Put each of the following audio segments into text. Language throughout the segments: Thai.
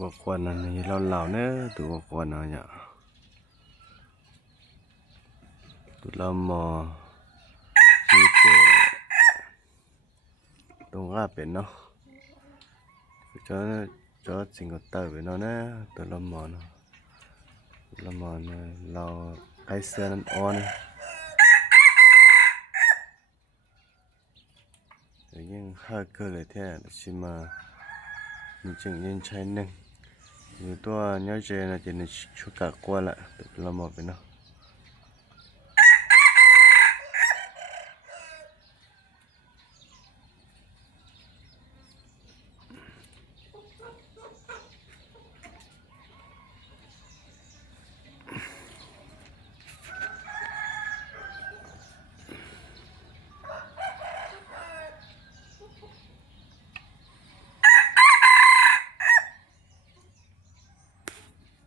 ตัวกวนอันนี้เราเหล่าเนอะตัวกวนอะไรเนี่ยตัวเราหมอที่เตะตรงว่าเป็นเนาะchoสิ่งก็เติบไปเนาะนะตัวเราหมอเนาะเราหมอเนี่ยเราใครเสื้อน้ำอ้อนแต่ยังห้าเกิดเลยแท้ชิมามีจึงยังใช้หนึ่งอยู่ตัวเนื้อเจนะจะในชุกกากว่าละตัวเราหมอไปเนาะ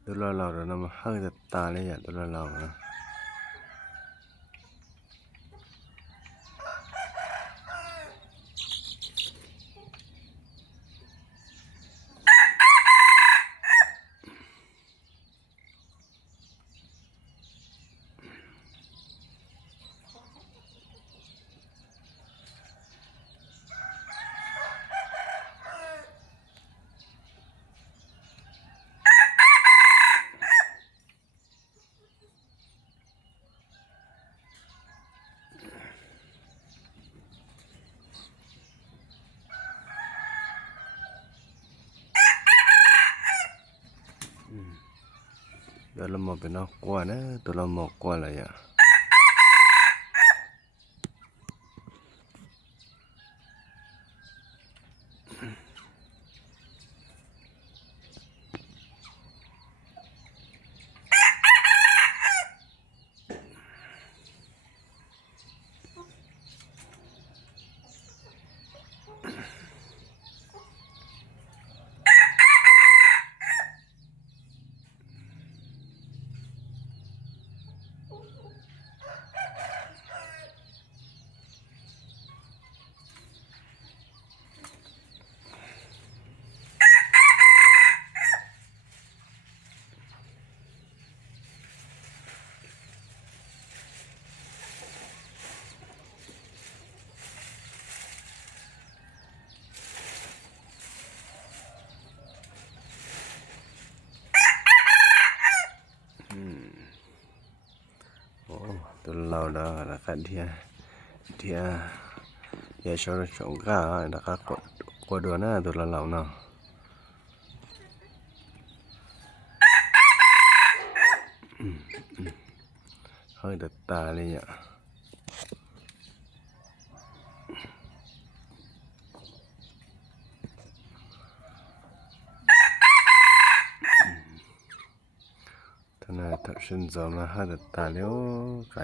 ตัวเราเรานำห้าจะตาเลยอ่ะตัวเรานะเดี๋ยวเราหมอไปนอกกว่านะตัวเราหมอกกว่าอะไรอ่ะตัวเราเนาะนะครับที่อย่าชอบชงก้านะครับกดดูนะตัวเราเนาะเฮ้ยแต่ตาเลยอ่ะท่านทับชินจอมาให้แต่ตาเลี้ยวไกล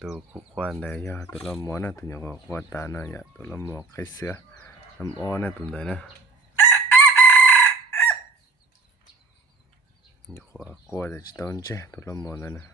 ตัวคุกควันได้ยาตัวเราหมอนะตัวอย่างว่าควันตานะยาตัวเราหมอไข้เสือน้ำอ้อนะตัวไหนนะอย่าขวากลัวจะต้องเจ็บตัวเราหมอนั่นนะ